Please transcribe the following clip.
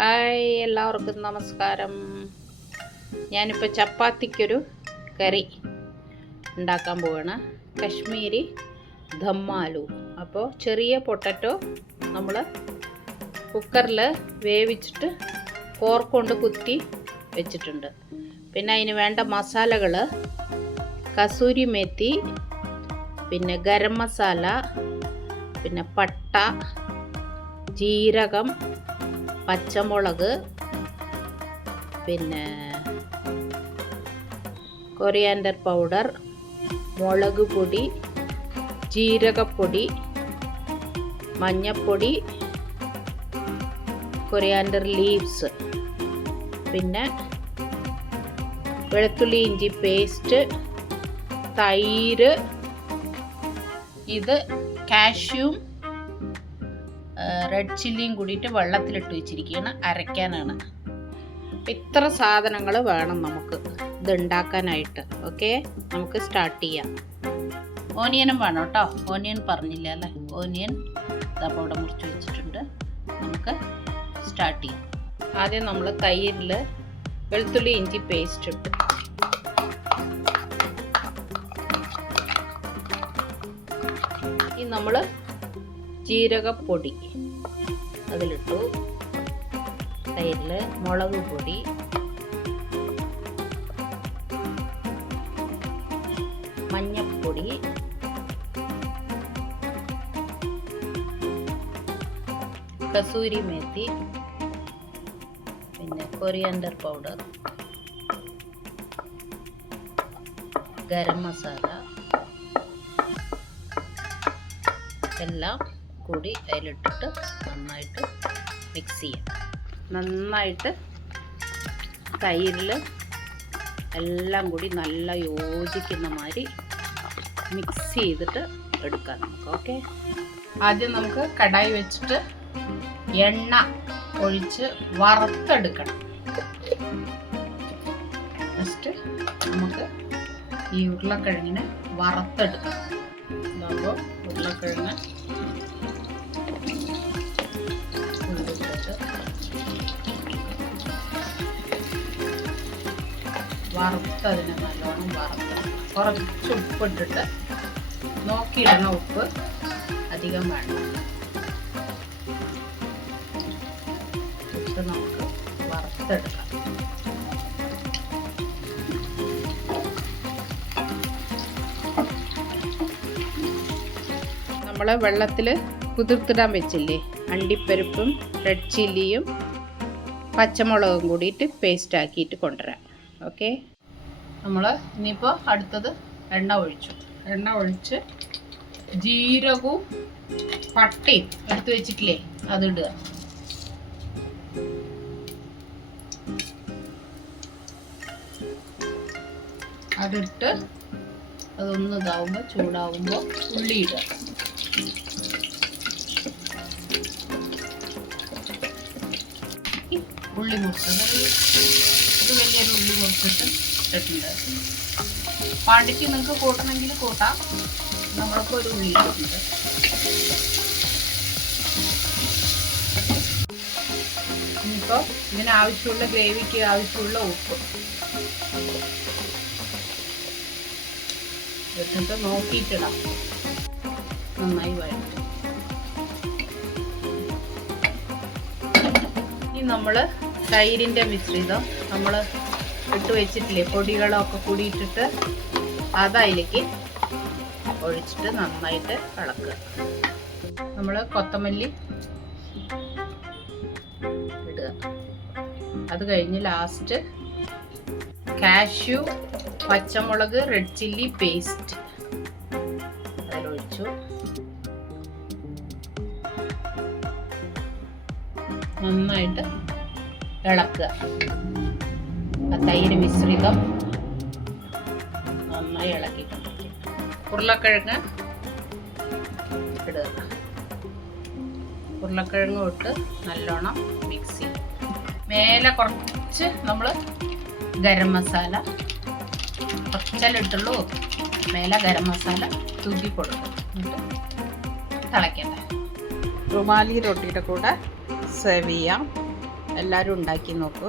Hi, എല്ലാവർക്കും നമസ്കാരം. ഞാനിപ്പോൾ ചപ്പാത്തിക്കൊരു കറി ഉണ്ടാക്കാൻ പോവാണ്. കശ്മീരി ദമ്മാലു. അപ്പോൾ ചെറിയ പൊട്ടറ്റോ നമ്മൾ കുക്കറിൽ വേവിച്ചിട്ട് ഫോർക്ക് കൊണ്ട് കുത്തി വെച്ചിട്ടുണ്ട്. പിന്നെ അതിന് വേണ്ട മസാലകൾ കസൂരി മേത്തി, പിന്നെ ഗരം മസാല, പിന്നെ പട്ട, ജീരകം, പച്ചമുളക്, പിന്നെ കൊറിയാൻഡർ പൗഡർ, മുളക് പൊടി, ജീരകപ്പൊടി, മഞ്ഞൾപ്പൊടി, കൊറിയാൻഡർ ലീവ്സ്, പിന്നെ വെളുത്തുള്ളി ഇഞ്ചി പേസ്റ്റ്, തൈര്, ഇത് കാഷ്യൂം റെഡ് ചില്ലിയും കൂടിയിട്ട് വെള്ളത്തിലിട്ട് വെച്ചിരിക്കുകയാണ്, അരയ്ക്കാനാണ്. അപ്പം ഇത്ര സാധനങ്ങൾ വേണം നമുക്ക് ഇത് ഉണ്ടാക്കാനായിട്ട്. ഓക്കെ, നമുക്ക് സ്റ്റാർട്ട് ചെയ്യാം. ഓനിയനും വേണം കേട്ടോ. ഓനിയൻ പറഞ്ഞില്ല അല്ലേ? ഓനിയൻ അപ്പോൾ ഇവിടെ മുറിച്ച് വെച്ചിട്ടുണ്ട്. നമുക്ക് സ്റ്റാർട്ട് ചെയ്യാം. ആദ്യം നമ്മൾ തൈരിൽ വെളുത്തുള്ളി ഇഞ്ചി പേസ്റ്റ് ഇട്ടു. ഈ നമ്മൾ ജീരകപ്പൊടി അതിലിട്ടു. തൈരിൽ മുളക് പൊടി, മഞ്ഞൾപ്പൊടി, കസൂരി മേത്തി, പിന്നെ കൊറിയാൻഡർ പൗഡർ, ഗരം മസാല എല്ലാം കൂടി അതിലിട്ടിട്ട് നന്നായിട്ട് മിക്സ് ചെയ്യാം. നന്നായിട്ട് തൈരിൽ എല്ലാം കൂടി നല്ല യോജിക്കുന്ന മാതിരി മിക്സ് ചെയ്തിട്ട് എടുക്കാം നമുക്ക്. ഓക്കെ, ആദ്യം നമുക്ക് കടായി വെച്ചിട്ട് എണ്ണ ഒഴിച്ച് വറുത്തെടുക്കണം. ഫസ്റ്റ് നമുക്ക് ഈ ഉരുളക്കിഴങ്ങിനെ വറുത്തെടുക്കണം. അപ്പോൾ ഉരുളക്കിഴങ്ങ് വറുത്തതിന് നല്ലോണം വറുത്ത് കുറച്ച് ഉപ്പിട്ടിട്ട് നോക്കിയിടണ. ഉപ്പ് അധികം വേണ്ട. ഇട്ട് നമുക്ക് വറുത്തെടുക്കാം. നമ്മൾ വെള്ളത്തിൽ കുതിർത്തിടാൻ വെച്ചില്ലേ അണ്ടിപ്പരിപ്പും റെഡ് ചില്ലിയും പച്ചമുളകും കൂടിയിട്ട് പേസ്റ്റ് ആക്കിയിട്ട് കൊണ്ടുവരാം. ഓക്കെ, നമ്മൾ ഇനിയിപ്പോൾ അടുത്തത് എണ്ണ ഒഴിച്ച് ജീരകവും പട്ടയും എടുത്ത് വെച്ചിട്ടില്ലേ അതിടുക. അതിട്ട് അതൊന്ന് ഇതാവുമ്പോൾ ചൂടാവുമ്പോൾ ഉള്ളി ഇടുക. ഉള്ളി മുറിച്ചത്, ഇത് വലിയൊരു ഉള്ളി മുറിച്ചിട്ട് ഇട്ടിട്ടുണ്ട്. ക്വാണ്ടിറ്റി നിങ്ങൾക്ക് കൂട്ടണമെങ്കിൽ കൂട്ടാം. നമ്മളിപ്പോൾ ഒരു ഉള്ളി ഇട്ടിട്ടുണ്ട്. ഇനിയിപ്പോൾ ഇതിനാവശ്യമുള്ള ഗ്രേവിക്ക് ആവശ്യമുള്ള ഉപ്പ് ഇട്ടിട്ട് നോക്കിയിട്ടിടാം. നന്നായി വഴറ്റും. ഇനി നമ്മൾ തൈരിൻ്റെ മിശ്രിതം നമ്മൾ ഇട്ട് വെച്ചിട്ടില്ലേ പൊടികളൊക്കെ കൂടി ഇട്ടിട്ട് അതിലേക്ക് ഒഴിച്ചിട്ട് നന്നായിട്ട് ഇളക്കുക. നമ്മൾ കൊത്തമല്ലി ഇടുക. അത് കഴിഞ്ഞ് ലാസ്റ്റ് കാഷ്യൂ, പച്ചമുളക്, റെഡ് ചില്ലി പേസ്റ്റ് അതിലൊഴിച്ചു. നന്നായിട്ട് ഇളക്കുക. ആ തൈര് മിശ്രിതം നന്നായി ഇളക്കിക്കൊണ്ടിരിക്കുക. ഉരുളക്കിഴങ്ങ് ഇടുക. ഉരുളക്കിഴങ്ങ് ഇട്ട് നല്ലോണം മിക്സ് ചെയ്യും. മേലെ കുറച്ച് നമ്മൾ ഗരം മസാല കുറച്ചല്ലിട്ടുള്ളൂ. മേലെ ഗരം മസാല തൂക്കി കൊടുക്കും. എന്നിട്ട് തിളയ്ക്കട്ടെ. റുമാലി റൊട്ടിയുടെ കൂടെ സെർവ് ചെയ്യാം. എല്ലാവരും ഉണ്ടാക്കി നോക്കൂ.